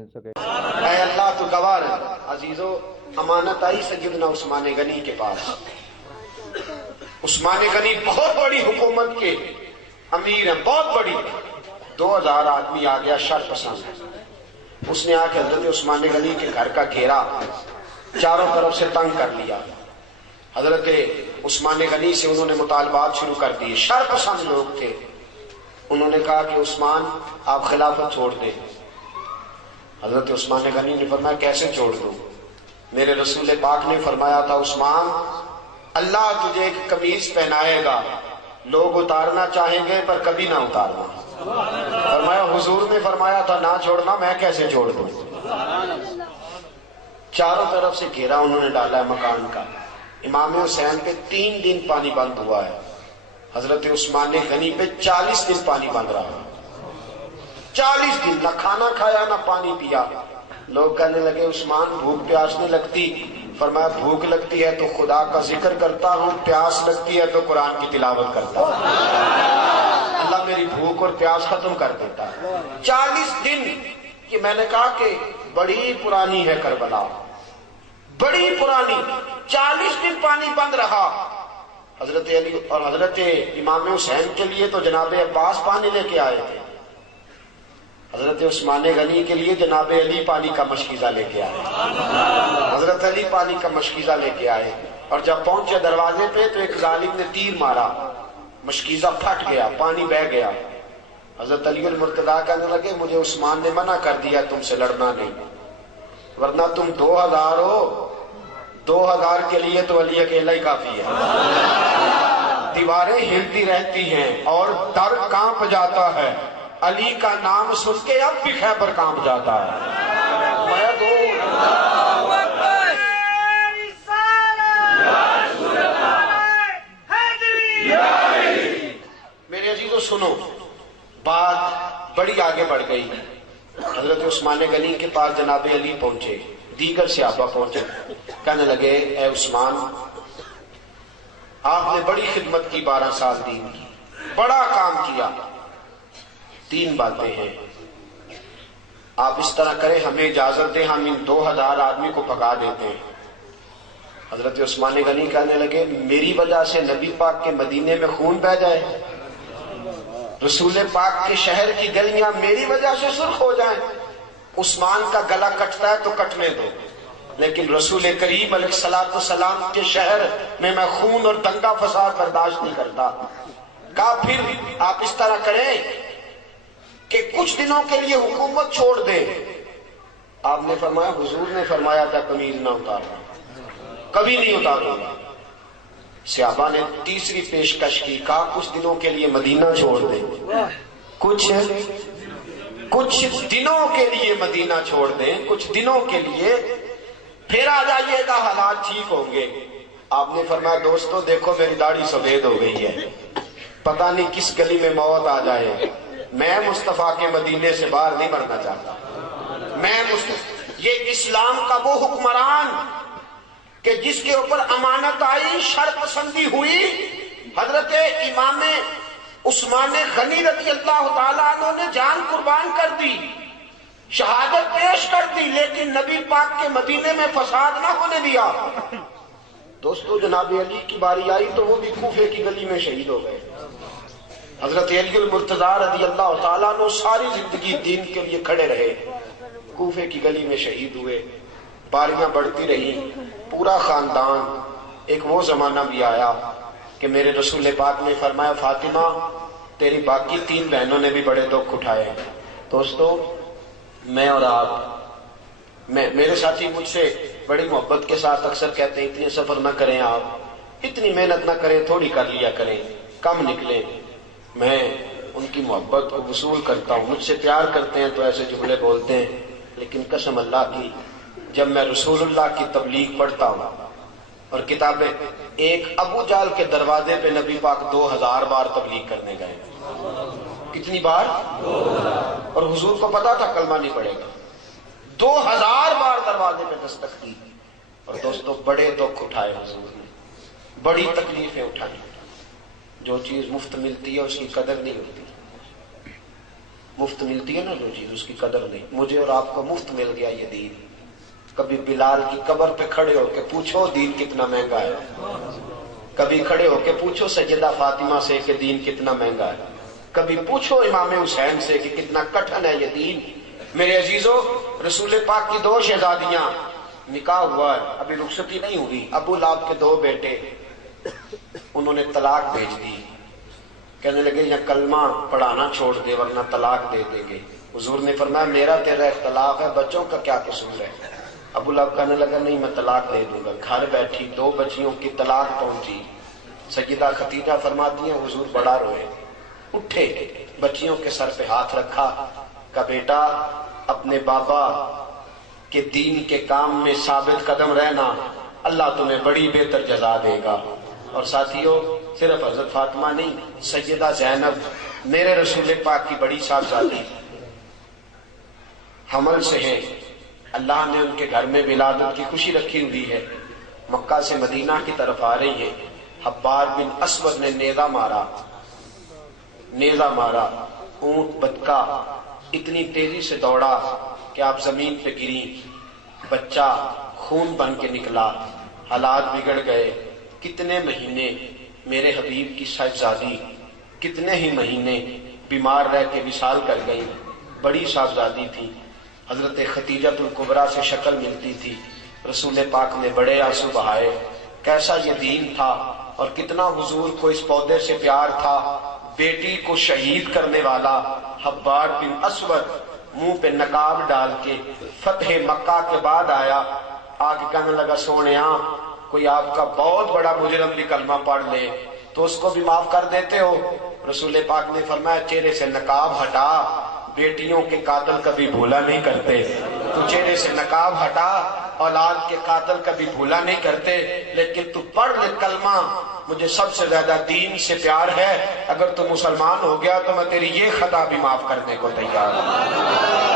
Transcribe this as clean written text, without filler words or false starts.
اے اللہ تو گواہ رہے عزیزو، امانت آئی سیدنا عثمان غنی کے پاس۔ عثمان غنی بہت بڑی حکومت کے امیر ہیں، بہت بڑی، 2000 آدمی آ گیا شر پسند۔ اس نے آ کے حضرت عثمان غنی کے گھر کا گھیرا چاروں طرف سے تنگ کر لیا۔ حضرت عثمان غنی سے انہوں نے مطالبات شروع کر دیے، شر پسند لوگ تھے۔ انہوں نے کہا کہ عثمان آپ خلافت چھوڑ دیں۔ حضرت عثمان غنی نے فرمایا کیسے چھوڑ دوں؟ میرے رسول پاک نے فرمایا تھا عثمان اللہ تجھے ایک قمیض پہنائے گا، لوگ اتارنا چاہیں گے پر کبھی نہ اتارنا۔ فرمایا حضور نے فرمایا تھا نہ چھوڑنا، میں کیسے چھوڑ دوں؟ چاروں طرف سے گھیرا انہوں نے ڈالا ہے مکان کا۔ امام حسین پہ 3 دن پانی بند ہوا ہے، حضرت عثمان غنی پہ 40 دن پانی بند رہا۔ 40 دن نہ کھانا کھایا نہ پانی پیا۔ لوگ کہنے لگے عثمان بھوک پیاس نہیں لگتی؟ فرمایا بھوک لگتی ہے تو خدا کا ذکر کرتا ہوں، پیاس لگتی ہے تو قرآن کی تلاوت کرتا ہوں، اللہ میری بھوک اور پیاس ختم کر دیتا ہے۔ 40 دن کہ میں نے کہا کہ بڑی پرانی ہے کربلا، بڑی پرانی۔ 40 دن پانی بند رہا۔ حضرت علی اور حضرت امام حسین کے لیے تو جناب عباس پانی لے کے آئے تھے، حضرت عثمان غنی کے لیے جناب علی پانی کا مشکیزہ لے کے آئے، حضرت علی پانی کا مشکیزہ لے کے آئے۔ اور جب پہنچے دروازے پہ تو ایک ظالم نے تیر مارا، مشکیزہ پھٹ گیا، پانی بہہ گیا۔ حضرت علی المرتضیٰ کہنے لگے مجھے عثمان نے منع کر دیا تم سے لڑنا نہیں، ورنہ تم 2000 ہو، 2000 کے لیے تو علی اکیلا ہی کافی ہے۔ دیواریں ہلتی رہتی ہیں اور در کانپ جاتا ہے، علی کا نام سن کے اب بھی خیبر کانپ جاتا ہے۔ میرے عزیزو سنو، بات بڑی آگے بڑھ گئی۔ حضرت عثمان غنی کے پاس جناب علی پہنچے، دیگر صحابہ پہنچے، کہنے لگے اے عثمان آپ نے بڑی خدمت کی، 12 سال دین کی، بڑا کام کیا، 3 باتیں ہیں، آپ اس طرح کریں ہمیں اجازت دیں ہم ان 2000 آدمی کو بھگا دیتے ہیں۔ حضرت عثمان غنی کہنے لگے میری وجہ سے نبی پاک کے مدینے میں خون بہہ جائے، رسول پاک کے شہر کی گلیاں میری وجہ سے سرخ ہو جائیں؟ عثمان کا گلا کٹتا ہے تو کٹنے دو، لیکن رسول کریم علیہ السلام کے شہر میں خون اور دنگا فساد برداشت نہیں کرتا۔ کہا پھر آپ اس طرح کریں کہ کچھ دنوں کے لیے حکومت چھوڑ دیں۔ آپ نے فرمایا حضور نے فرمایا تھا قمیض نہ اتارنا، کبھی نہیں اتاروں گا۔ صحابہ نے تیسری پیشکش کی، کہا کچھ دنوں کے لیے مدینہ چھوڑ دیں، کچھ دنوں کے لیے مدینہ چھوڑ دیں، کچھ دنوں کے لیے، پھر آ جائیے گا حالات ٹھیک ہوں گے۔ آپ نے فرمایا دوستو دیکھو میری داڑھی سفید ہو گئی ہے، پتہ نہیں کس گلی میں موت آ جائے، میں مصطفیٰ کے مدینے سے باہر نہیں مرنا چاہتا۔ یہ اسلام کا وہ حکمران کہ جس کے اوپر امانت آئی، شر پسندی ہوئی، حضرت امام عثمان غنی رضی اللہ تعالیٰ عنہ نے جان قربان کر دی، شہادت پیش کر دی، لیکن نبی پاک کے مدینے میں فساد نہ ہونے دیا۔ دوستو جناب علی کی باری آئی تو وہ بھی کوفے کی گلی میں شہید ہو گئے۔ حضرت علی المرتضیٰ رضی اللہ تعالیٰ عنہ ساری زندگی دین کے لیے کھڑے رہے، کوفے کی گلی میں شہید ہوئے۔ باریاں بڑھتی رہی، پورا خاندان۔ ایک وہ زمانہ بھی آیا کہ میرے رسول پاک نے فرمایا فاطمہ تیری باقی 3 بہنوں نے بھی بڑے دکھ اٹھائے۔ دوستو میں اور آپ، میرے ساتھی مجھ سے بڑی محبت کے ساتھ اکثر کہتے ہیں اتنے سفر نہ کریں آپ، اتنی محنت نہ کریں، تھوڑی کر لیا کریں، کم نکلیں۔ میں ان کی محبت کو وصول کرتا ہوں، مجھ سے پیار کرتے ہیں تو ایسے جملے بولتے ہیں، لیکن قسم اللہ کی جب میں رسول اللہ کی تبلیغ پڑھتا ہوں اور کتابیں، ایک ابو جہل کے دروازے پہ نبی پاک 2000 بار تبلیغ کرنے گئے۔ کتنی بار؟ 2000۔ اور حضور کو پتا تھا کلمہ نہیں پڑے گا، 2000 بار دروازے پہ دستک دی۔ اور دوستو بڑے دکھ اٹھائے حضور نے، بڑی تکلیفیں اٹھائیں۔ جو چیز مفت ملتی ہے اس کی قدر نہیں ہوتی، مفت ملتی ہے نا جو چیز اس کی قدر نہیں. مجھے اور آپ کو مفت مل گیا یہ دین. کبھی بلال کی قبر پہ کھڑے ہو کے پوچھو دین کتنا مہنگا ہے. کبھی کھڑے ہو کے پوچھو سیدہ فاطمہ سے کہ دین کتنا مہنگا ہے. کبھی پوچھو امام حسین سے کہ کتنا کٹھن ہے یہ دین. میرے عزیزو، رسول پاک کی 2 شہزادیاں، نکاح ہوا ہے، ابھی رخصتی نہیں ہوئی. ابو لہب کے 2 بیٹے، انہوں نے طلاق بھیج دی. کہنے لگے یا کلمہ پڑھانا چھوڑ دے ورنہ طلاق دے دیں گے. حضور نے فرمایا میرا تیرا اختلاف ہے، بچوں کا کیا قصور ہے. ابو لہب کہنے لگا نہیں میں طلاق دے دوں گا. گھر بیٹھی 2 بچیوں کی طلاق پہنچی. سیدہ خدیجہ فرماتی ہیں حضور بڑا روئے، اٹھے، بچیوں کے سر پہ ہاتھ رکھا، کہا بیٹا اپنے بابا کے دین کے کام میں ثابت قدم رہنا، اللہ تمہیں بڑی بہتر جزا دے گا. اور ساتھیو، صرف حضرت فاطمہ نہیں، سیدہ زینب میرے رسول پاک کی بڑی صاحبزادی حمل سے ہیں. اللہ نے ان کے گھر میں ولادت کی خوشی رکھی ہوئی ہے. مکہ سے مدینہ کی طرف آ رہی ہیں. حبار بن اسود نے نیزہ مارا. اونٹ بدکا اتنی تیزی سے دوڑا کہ آپ زمین پہ گری. بچہ خون بن کے نکلا. حالات بگڑ گئے. کتنے مہینے میرے حبیب کی صاحبزادی کتنے ہی مہینے بیمار رہ کے وصال کر گئی. بڑی صاحبزادی تھی. حضرت خدیجۃ الکبریٰ سے شکل ملتی تھی. رسول پاک نے بڑے آنسو بہائے. کیسا یہ دین تھا اور کتنا حضور کو اس پودے سے پیار تھا. بیٹی کو شہید کرنے والا حبار بن اسود منہ پہ نقاب ڈال کے فتح مکہ کے بعد آیا. آگے کہنے لگا سونیا کوئی آپ کا بہت بڑا مجرم بھی کلمہ پڑھ لے تو اس کو بھی معاف کر دیتے ہو. رسول پاک نے فرمایا چہرے سے نقاب ہٹا، بیٹیوں کے قاتل کبھی بھولا نہیں کرتے. تو چہرے سے نقاب ہٹا، اولاد کے قاتل کبھی بھولا نہیں کرتے. لیکن تو پڑھ لے کلمہ، مجھے سب سے زیادہ دین سے پیار ہے. اگر تو مسلمان ہو گیا تو میں تیری یہ خطا بھی معاف کرنے کو تیار ہوں.